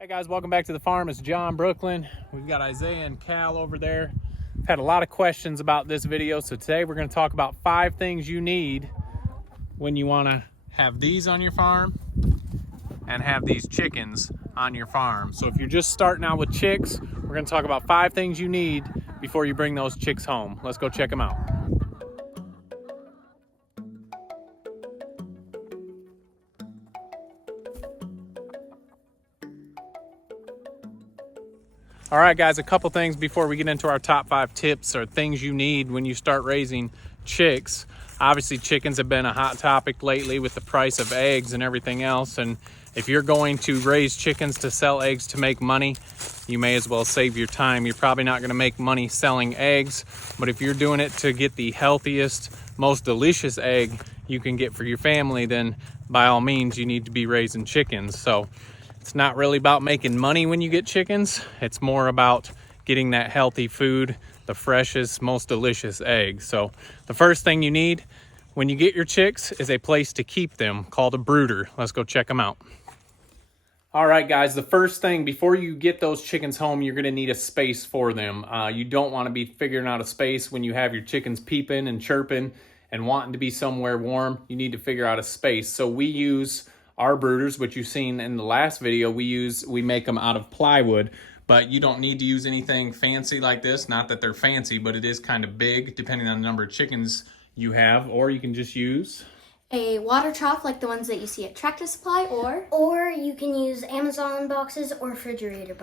Hey guys, welcome back to the farm. It's John Brooklyn. We've got Isaiah and Cal over there. I've had a lot of questions about this video, so today we're going to talk about 5 things you need when you want to have these on your farm and have these chickens on your farm. So if you're just starting out with chicks, we're going to talk about 5 things you need before you bring those chicks home. Let's go check them out. All right, guys, a couple things before we get into our top 5 tips or things you need when you start raising chicks. Obviously, chickens have been a hot topic lately with the price of eggs and everything else. And if you're going to raise chickens to sell eggs to make money, you may as well save your time. You're probably not going to make money selling eggs, but if you're doing it to get the healthiest, most delicious egg you can get for your family, then by all means, you need to be raising chickens. So it's not really about making money when you get chickens. It's more about getting that healthy food, the freshest, most delicious eggs. So the first thing you need when you get your chicks is a place to keep them called a brooder. Let's go check them out. All right, guys, the first thing before you get those chickens home, you're gonna need a space for them. You don't wanna be figuring out a space when you have your chickens peeping and chirping and wanting to be somewhere warm. You need to figure out a space. So we use our brooders, which you've seen in the last video, we make them out of plywood, but you don't need to use anything fancy like this. Not that they're fancy, but it is kind of big depending on the number of chickens you have, or you can just use a water trough like the ones that you see at Tractor Supply, or you can use Amazon boxes or refrigerator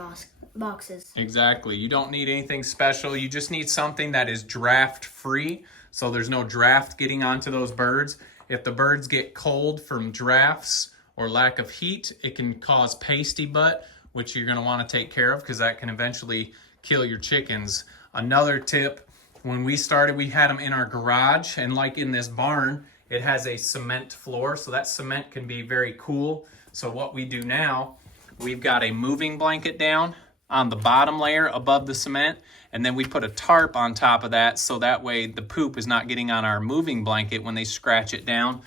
boxes. Exactly. You don't need anything special. You just need something that is draft free, so there's no draft getting onto those birds. If the birds get cold from drafts or lack of heat, it can cause pasty butt, which you're gonna wanna take care of because that can eventually kill your chickens. Another tip, when we started, we had them in our garage, and like in this barn, it has a cement floor, so that cement can be very cool. So what we do now, we've got a moving blanket down on the bottom layer above the cement, and then we put a tarp on top of that, so that way the poop is not getting on our moving blanket when they scratch it down.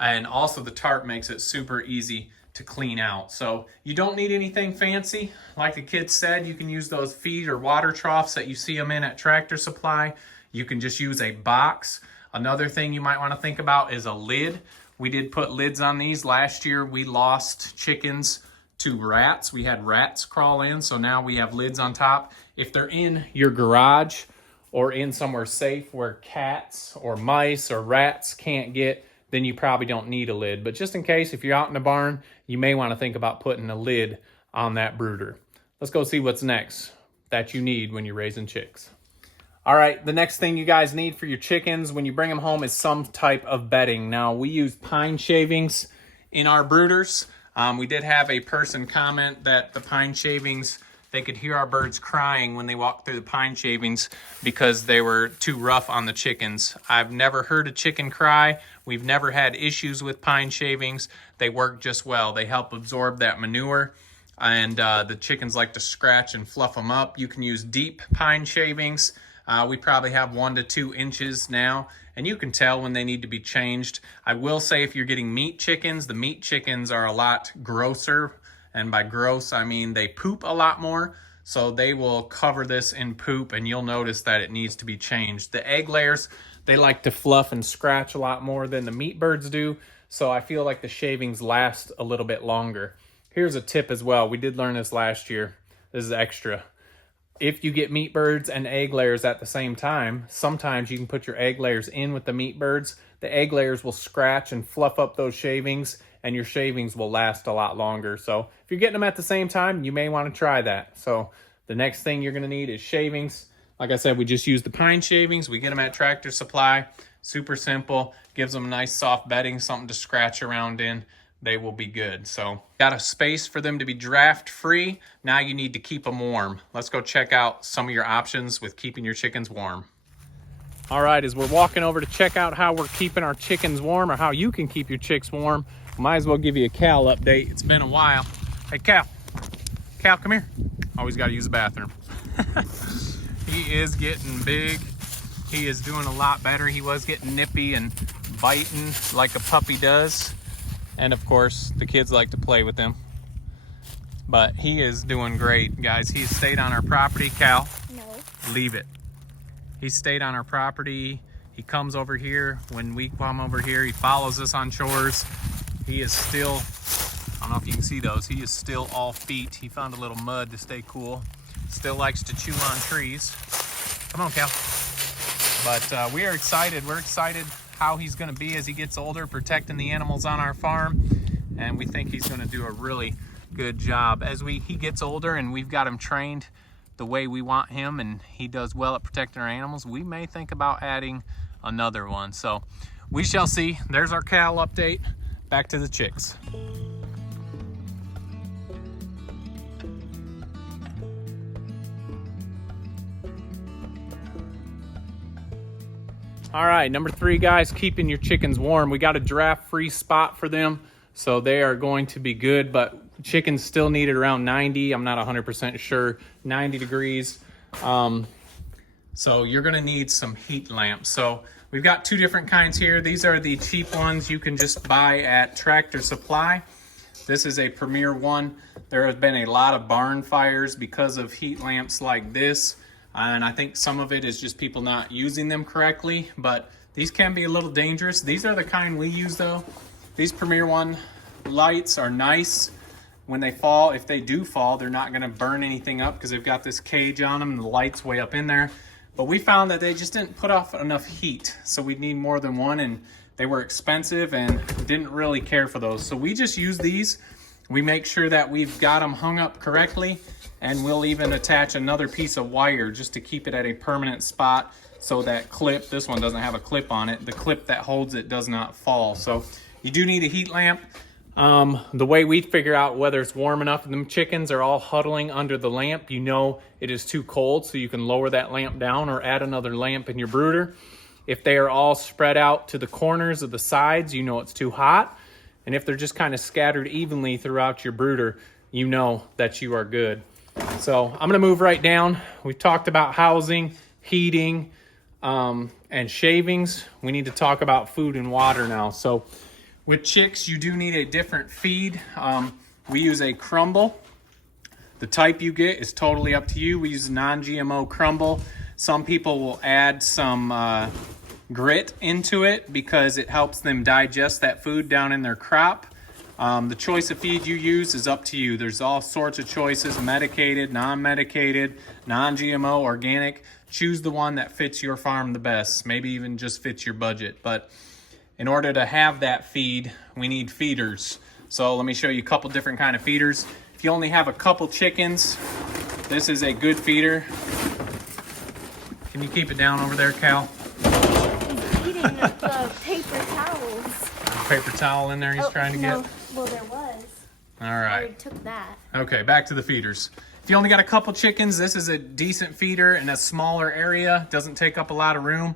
And also the tarp makes it super easy to clean out. So you don't need anything fancy. Like the kids said, you can use those feed or water troughs that you see them in at Tractor Supply. You can just use a box. Another thing you might want to think about is a lid. We did put lids on these. Last year we lost chickens to rats. We had rats crawl in, so now we have lids on top. If they're in your garage or in somewhere safe where cats or mice or rats can't get, then you probably don't need a lid. But just in case, if you're out in the barn, you may want to think about putting a lid on that brooder. Let's go see what's next that you need when you're raising chicks. All right, the next thing you guys need for your chickens when you bring them home is some type of bedding. Now, we use pine shavings in our brooders. We did have a person comment that the pine shavings, they could hear our birds crying when they walked through the pine shavings because they were too rough on the chickens. I've never heard a chicken cry. We've never had issues with pine shavings. They work just well. They help absorb that manure, and the chickens like to scratch and fluff them up. You can use deep pine shavings. We probably have 1 to 2 inches now, and you can tell when they need to be changed. I will say if you're getting meat chickens, the meat chickens are a lot grosser. And by gross, I mean they poop a lot more. So they will cover this in poop, and you'll notice that it needs to be changed. The egg layers, they like to fluff and scratch a lot more than the meat birds do. So I feel like the shavings last a little bit longer. Here's a tip as well. We did learn this last year. This is extra. If you get meat birds and egg layers at the same time, sometimes you can put your egg layers in with the meat birds. The egg layers will scratch and fluff up those shavings, and your shavings will last a lot longer. So if you're getting them at the same time, you may want to try that. So the next thing you're going to need is shavings. Like I said, we just use the pine shavings. We get them at Tractor Supply. Super simple. Gives them a nice soft bedding, something to scratch around in. They will be good. So got a space for them to be draft free. Now you need to keep them warm. Let's go check out some of your options with keeping your chickens warm. All right, as we're walking over to check out how we're keeping our chickens warm, or how you can keep your chicks warm, might as well give you a Cal update. It's been a while. Hey, Cal. Cal, come here. Always got to use the bathroom. He is getting big. He is doing a lot better. He was getting nippy and biting like a puppy does. And of course, the kids like to play with him. But he is doing great, guys. He stayed on our property. Cal, No. leave it. He stayed on our property. He comes over here. When we come over here, he follows us on chores. He is still, I don't know if you can see those, he is still all feet. He found a little mud to stay cool. Still likes to chew on trees. Come on, Cal. But we are excited. We're excited how he's going to be as he gets older, protecting the animals on our farm. And we think he's going to do a really good job. As he gets older and we've got him trained the way we want him and he does well at protecting our animals, we may think about adding another one. So we shall see. There's our Cal update. Back to the chicks. All right, number 3, guys, keeping your chickens warm. We got a draft-free spot for them, so they are going to be good, but chickens still need it around 90. I'm not 100% sure. 90 degrees. So you're gonna need some heat lamps. So we've got 2 different kinds here. These are the cheap ones you can just buy at Tractor Supply. This is a Premier one. There has been a lot of barn fires because of heat lamps like this. And I think some of it is just people not using them correctly, but these can be a little dangerous. These are the kind we use though. These Premier one lights are nice. When they fall, if they do fall, they're not gonna burn anything up because they've got this cage on them and the light's way up in there. But we found that they just didn't put off enough heat. So we need more than one, and they were expensive and didn't really care for those. So we just use these. We make sure that we've got them hung up correctly, and we'll even attach another piece of wire just to keep it at a permanent spot so that clip, this one doesn't have a clip on it, the clip that holds it does not fall. So you do need a heat lamp. The way we figure out whether it's warm enough, and them chickens are all huddling under the lamp, you know it is too cold, so you can lower that lamp down or add another lamp in your brooder. If they are all spread out to the corners of the sides, you know it's too hot. And if they're just kind of scattered evenly throughout your brooder, you know that you are good. So I'm gonna move right down. We've talked about housing, heating, and shavings. We need to talk about food and water now. So with chicks, you do need a different feed. We use a crumble. The type you get is totally up to you. We use non-GMO crumble. Some people will add some grit into it because it helps them digest that food down in their crop. The choice of feed you use is up to you. There's all sorts of choices: medicated, non-medicated, non-GMO, organic. Choose the one that fits your farm the best, maybe even just fits your budget. But in order to have that feed, we need feeders. So let me show you a couple different kind of feeders. If you only have a couple chickens, this is a good feeder. Can you keep it down over there, Cal? He's eating the paper towels. Paper towel in there he's trying to get? Well, there was. All I right. already took that. Okay, back to the feeders. If you only got a couple chickens, this is a decent feeder in a smaller area. Doesn't take up a lot of room.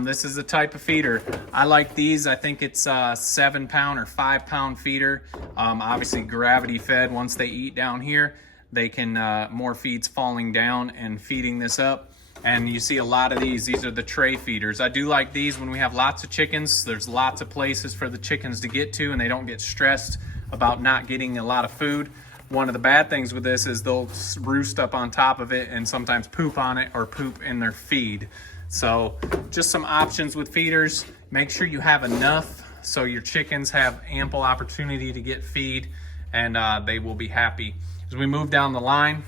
This is the type of feeder. I like these. I think it's a 7-pound or 5-pound feeder. Obviously gravity fed. Once they eat down here, they can, more feeds falling down and feeding this up. And you see a lot of these. These are the tray feeders. I do like these when we have lots of chickens. There's lots of places for the chickens to get to and they don't get stressed about not getting a lot of food. One of the bad things with this is they'll roost up on top of it and sometimes poop on it or poop in their feed. So just some options with feeders. Make sure you have enough so your chickens have ample opportunity to get feed, and they will be happy. As we move down the line,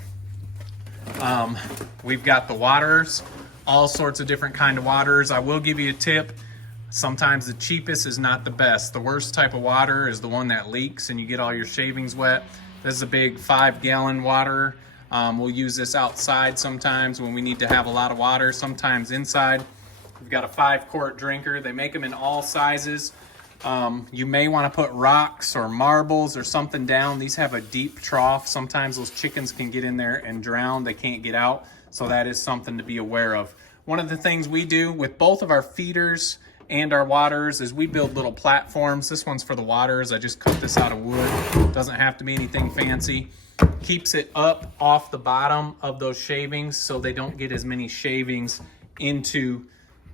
we've got the waterers, all sorts of different kind of waterers. I will give you a tip. Sometimes the cheapest is not the best. The worst type of water is the one that leaks and you get all your shavings wet. This is a big 5-gallon waterer. We'll use this outside sometimes when we need to have a lot of water, sometimes inside. We've got a 5-quart drinker. They make them in all sizes. You may want to put rocks or marbles or something down. These have a deep trough. Sometimes those chickens can get in there and drown. They can't get out. So that is something to be aware of. One of the things we do with both of our feeders and our waterers is we build little platforms. This one's for the waterers. I just cut this out of wood. Doesn't have to be anything fancy. Keeps it up off the bottom of those shavings so they don't get as many shavings into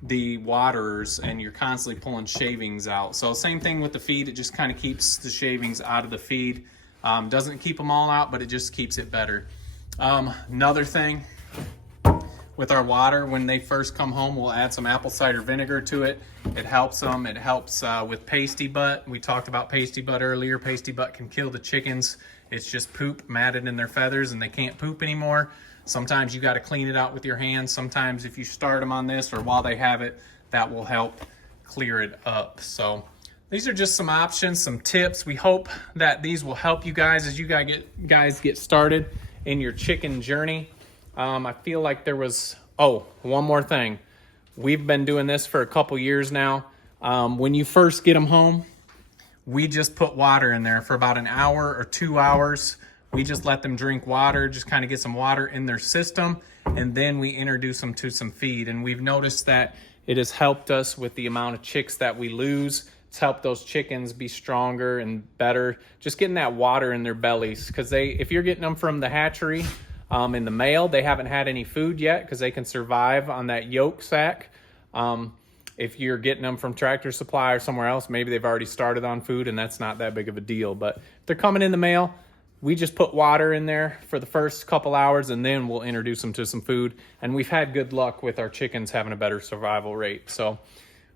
the waterers and you're constantly pulling shavings out. So same thing with the feed. It just kind of keeps the shavings out of the feed. Doesn't keep them all out, but it just keeps it better. Another thing with our water, when they first come home, we'll add some apple cider vinegar to it. It helps them. It helps with pasty butt. We talked about pasty butt earlier. Pasty butt can kill the chickens. It's just poop matted in their feathers and they can't poop anymore. Sometimes you got to clean it out with your hands. Sometimes if you start them on this or while they have it, that will help clear it up. So these are just some options, some tips. We hope that these will help you guys as you guys get started in your chicken journey. I feel like there was, one more thing. We've been doing this for a couple years now. When you first get them home, we just put water in there for about an hour or 2 hours. We just let them drink water, just kind of get some water in their system, and then we introduce them to some feed. And we've noticed that it has helped us with the amount of chicks that we lose. It's helped those chickens be stronger and better, just getting that water in their bellies. Because if you're getting them from the hatchery, in the male, they haven't had any food yet because they can survive on that yolk sack. If you're getting them from Tractor Supply or somewhere else, maybe they've already started on food and that's not that big of a deal. But if they're coming in the male, we just put water in there for the first couple hours and then we'll introduce them to some food. And we've had good luck with our chickens having a better survival rate. So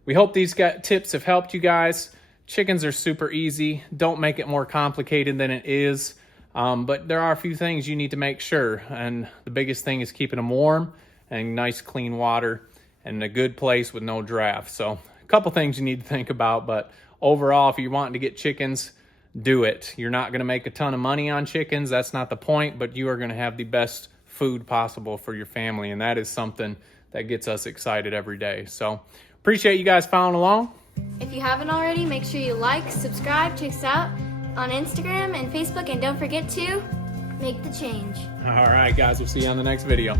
we hope these tips have helped you guys. Chickens are super easy. Don't make it more complicated than it is. But there are a few things you need to make sure. And the biggest thing is keeping them warm and nice clean water and a good place with no draft. So a couple things you need to think about. But overall, if you're wanting to get chickens, do it. You're not going to make a ton of money on chickens. That's not the point. But you are going to have the best food possible for your family. And that is something that gets us excited every day. So appreciate you guys following along. If you haven't already, make sure you like, subscribe, check us out on Instagram and Facebook, and don't forget to make the change. All right, guys, we'll see you on the next video.